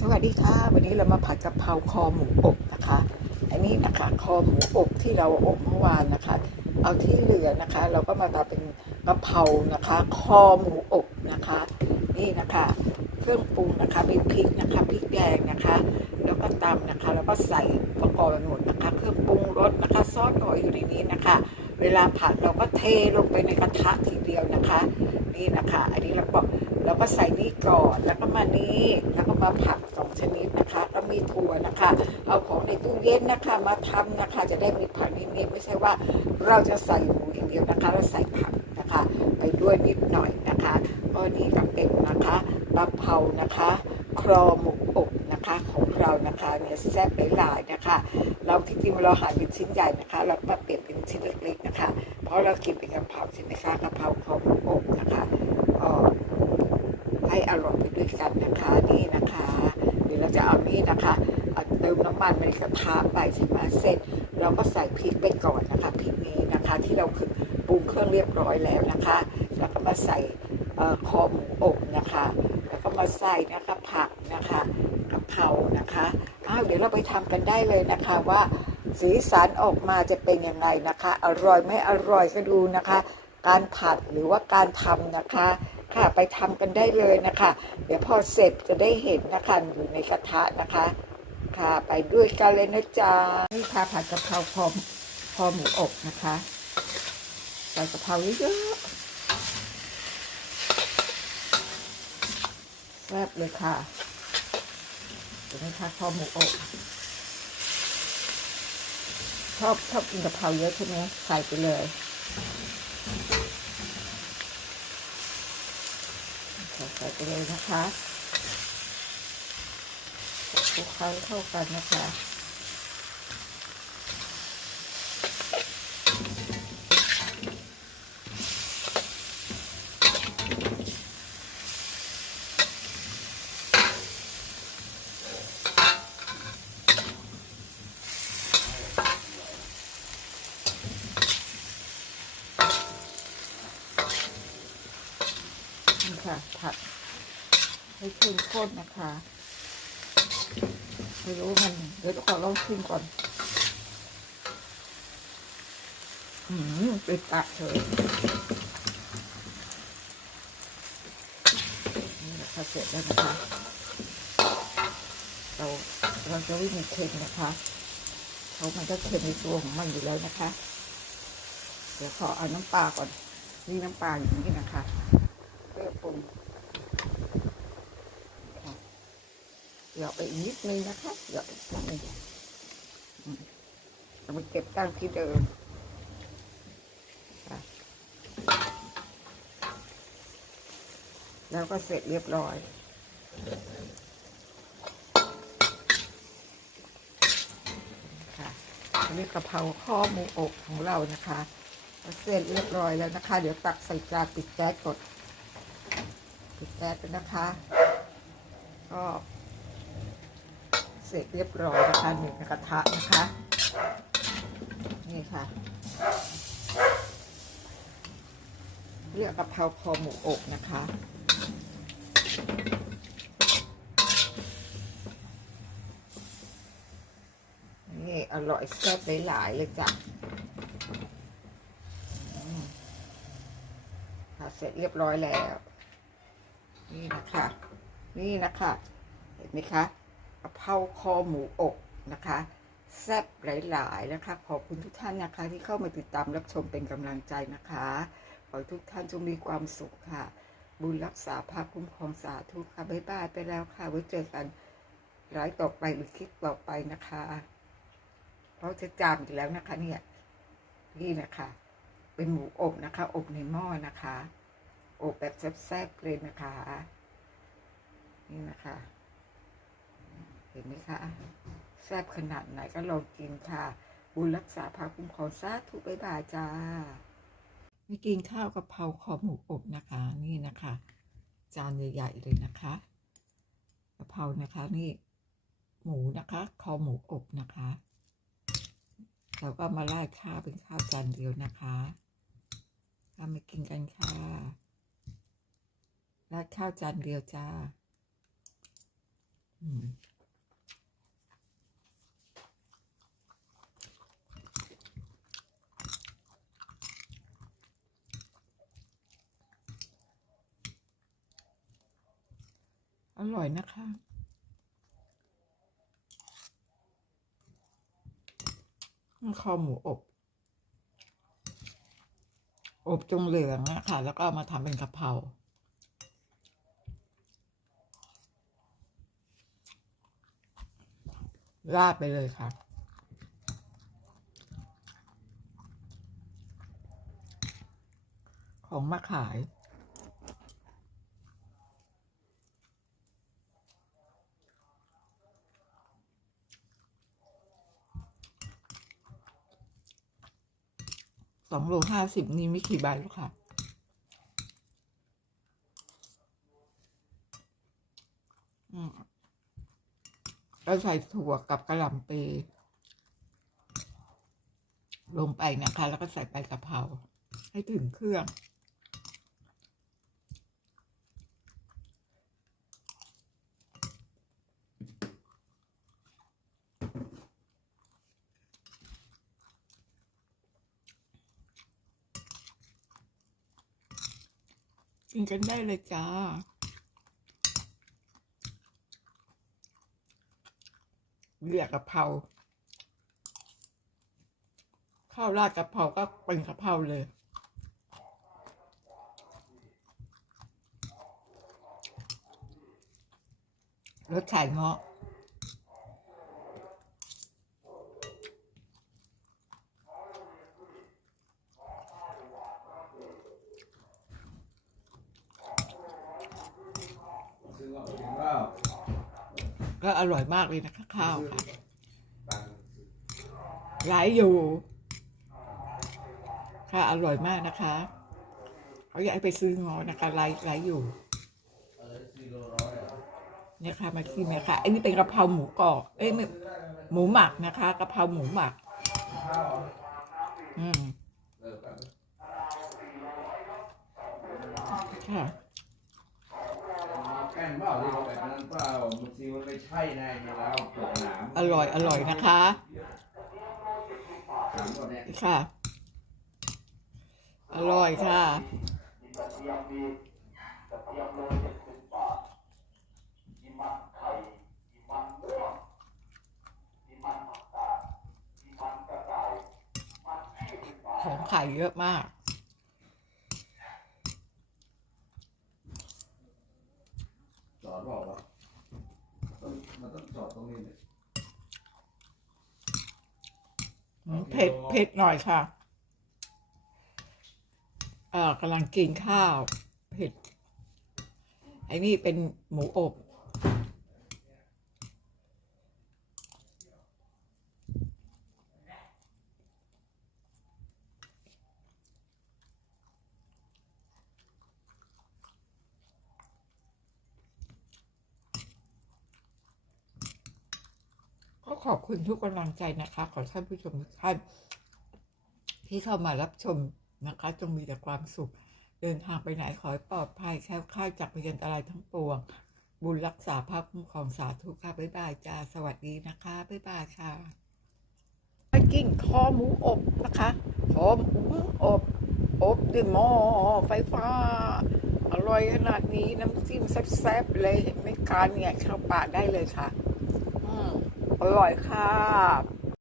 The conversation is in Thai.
สวัสดีค่ะ วันนี้เรามาผัดกะเพราคอหมูอบนะคะ อันนี้นะคะคอหมูอบที่เราอบเมื่อวานนะคะ เอาที่เหลือนะคะ เราก็มาทำเป็นกะเพรานะคะ คอหมูอบนะคะ นี่นะคะ เครื่องปรุงนะคะมีพริกนะคะพริกแดงนะคะ แล้วก็ตำนะคะ แล้วก็ใส่อุประกอบไปหมดนะคะ เครื่องปรุงรสนะคะซอสหอยอยู่ในนี้นะคะ เวลาผัดเราก็เทลงไปในกระทะทีเดียวนะคะ นี่นะคะ อันนี้เราก็ เราก็ใส่นี่ก่อนแล้วก็มานี่แล้วก็มาผักสองชนิดนะคะก็มีถั่วนะคะ เอาของในตู้เย็นนะคะ มาทำนะคะ จะได้มีผักนิดๆไม่ใช่ว่าเราจะใส่หมูอย่างเดียวนะคะเราใส่ผักนะคะ ไปด้วยนิดหน่อยนะคะก็นี่ก็เป็นนะคะกะเพรานะคะ ครอหมูอบนะคะของเรานะคะเนี่ยแซ่บหลายๆนะคะ เราที่จริงเราหั่นเป็นชิ้นใหญ่นะคะ เรามาเปลี่ยนเป็นชิ้นเล็กๆนะคะ เพราะเรากินเป็นกะเพราใช่ไหมคะกะเพราครอหมูอบนะคะก็ ให้อร่อยไปด้วยกันนะคะนี่นะคะเดี๋ยวเราจะเอานี่นะคะเอาเติมน้ำมันในกระทะไปใช่ไหมเสร็จเราก็ใส่พริกไปก่อนนะคะพริกนี้นะคะที่เราคือปรุงเครื่องเรียบร้อยแล้วนะคะแล้วก็มาใส่คอหมูอบนะคะ แล้วก็มาใส่นะคะผักนะคะกะเพรานะคะอ้าวเดี๋ยวเราไปทำกันได้เลยนะคะว่าสีสันออกมาจะเป็นยังไงนะคะ อร่อยไม่อร่อยก็ดูนะคะ การผัดหรือว่าการทำนะคะ ค่ะไปทำกันได้เลยนะคะ เดี๋ยวพอเสร็จจะได้เห็นนะคะอยู่ในกระทะนะคะ ค่ะไปด้วยกันเลยนะจ๊ะนี่ค่ะผัดกะเพราพอพอหมูอบนะคะใส่กะเพราเยอะๆแซ่บเลยค่ะเดี๋ยวนะคะพอหมูอบชอบชอบกินกะเพราเยอะใช่ไหมใส่ไปเลยใส่ไปเลยนะคะคลุกเคล้าเข้ากันนะคะค่ะผัด ให้เข้มข้นนะคะไม่รู้มันเดี๋ยวขอลองชิมก่อน อืมเป็นตะเฉยนี่นะคะเสร็จแล้วนะคะ เราเราจะไม่มีเค็มนะคะเพรามันก็เค็มในตัวของมันอยู่แล้วนะคะ เดี๋ยวขอเอาน้ำปลาก่อนนี่น้ำปลาอยู่นี่นะคะ เพื่อปรุงค่ะ หยอกไปอีกนิดนึงนะคะหยอกอีกนิดนึงอืมเอาไปเก็บตั้งที่เดิมแล้วก็เสร็จเรียบร้อย ค่ะอันนี้กะเพราข้อหมูอบของเรานะคะ เสร็จเรียบร้อยแล้วนะคะ เดี๋ยวตักใส่จานปิดแก๊สก่อนปิดแก๊สแล้วนะคะ ก็ เสร็จเรียบร้อยนะคะหนึ่งกระทะนะคะ นี่ค่ะเรียกกะเพราคอหมูอบนะคะนี่อร่อยแซ่บหลายๆเลยจ้ะค่ะเสร็จเรียบร้อยแล้ว นี่นะคะ นี่นะคะ เห็นไหมคะะเพราคอหมูอบนะคะ แซ่บหลายๆนะคะ ขอบคุณทุกท่านนะคะ ที่เข้ามาติดตามรับชมเป็นกำลังใจนะคะ ขอทุกท่านจงมีความสุขค่ะ บุญรักษาภาพคุ้มครองสาธุค่ะ บ๊ายบายไปแล้วค่ะ ไว้เจอกันไลฟ์ต่อไปหรือคลิปต่อไปนะคะเราจะจามอีกแล้วนะคะ เนี่ยนี่นะคะ เป็นหมูอบนะคะ อบในหม้อนะคะ อบแบบแซ่บๆเลยนะคะ นี่นะคะ ห็นไหมคะแซ่บขนาดไหนก็ลองกินค่ะ บุญรักษาพาคุ้มครองสาธุบ๊ายบายจ้าไม่กินข้าวกะเพราคอหมูอบนะคะ นี่นะคะ จานใหญ่ๆเลยนะคะกะเพรานะคะนี่หมูนะคะคอหมูอบนะคะเราก็มาราดข้าวเป็นข้าวจานเดียวนะคะทำมากินกันค่ะราดข้าวจานเดียวจ้า อืม ร่อยนะคะ คอหมูอบ อบจงเหลืองนะคะแล้วก็มาทำเป็นกะเพราราดไปเลยค่ะ ของมาขาย องโลห้าสิบนี่ไม่กี่ใบหรอกค่ะ เราใส่ถั่วกับกระหล่ำปีลงไปนะคะ แล้วก็ใส่ใบกะเพราให้ถึงเครื่อง กินกันได้เลยจ้าเรียกกะเพราข้าวราดกะเพราก็เป็นกะเพราเลย รสชาติเงาะ ซื้อว่าถึงว่า ก็อร่อยมากเลยนะคะข้าวค่ะตังไหลอยู่ ค่ะอร่อยมากนะคะเขาอยากให้ไปซื้องอนะคะไหลไหลอยู่อะไรสี่โลร้อยอะเนี่ยค่ะมาชิมเลยค่ะอันนี้เป็นกะเพราหมูกรอบเอ้ยไม่หมูหมักนะคะกะเพราหมูหมักข้าวอืมเลิกกันค่ะ แป้งเปล่าที่เราแบบนั้นเปล่าบางทีมัน ไม่ใน่เนี่ยแล้วหนามอร่อย อร่อยนะคะถามก่อนเนี่ยค่ะ อร่อยค่ะ ของขายเยอะมาก จอดบอกว่าต้องมันต้องจอดตรงนี้เนี่ย อืม เผ็ดเผ็ดหน่อยค่ะ เอ่อกำลังกินข้าว เผ็ดไอ้นี่เป็นหมูอบ ก็ ขอบคุณทุกกำลังใจนะคะ ขอท่านผู้ชมทุกท่านที่เข้ามารับชมนะคะ จงมีแต่ความสุข เดินทางไปไหนขอให้ปลอดภัยแคล้วคลาดจากพยันตรายทั้งปวง บุญรักษาภาพคุ้มครองสาธุค่ะ บ๊ายบายจ้า สวัสดีนะคะ บ๊ายบายค่ะไปกิ้งคอหมูอบนะคะคอหมูอบ อบด้วยหม้อไฟฟ้า อร่อยขนาดนี้น้ำจิ้มแซ่บๆเลย ไม่การเนี่ยเข้าปากได้เลยค่ะ อืม อร่อยค่ะ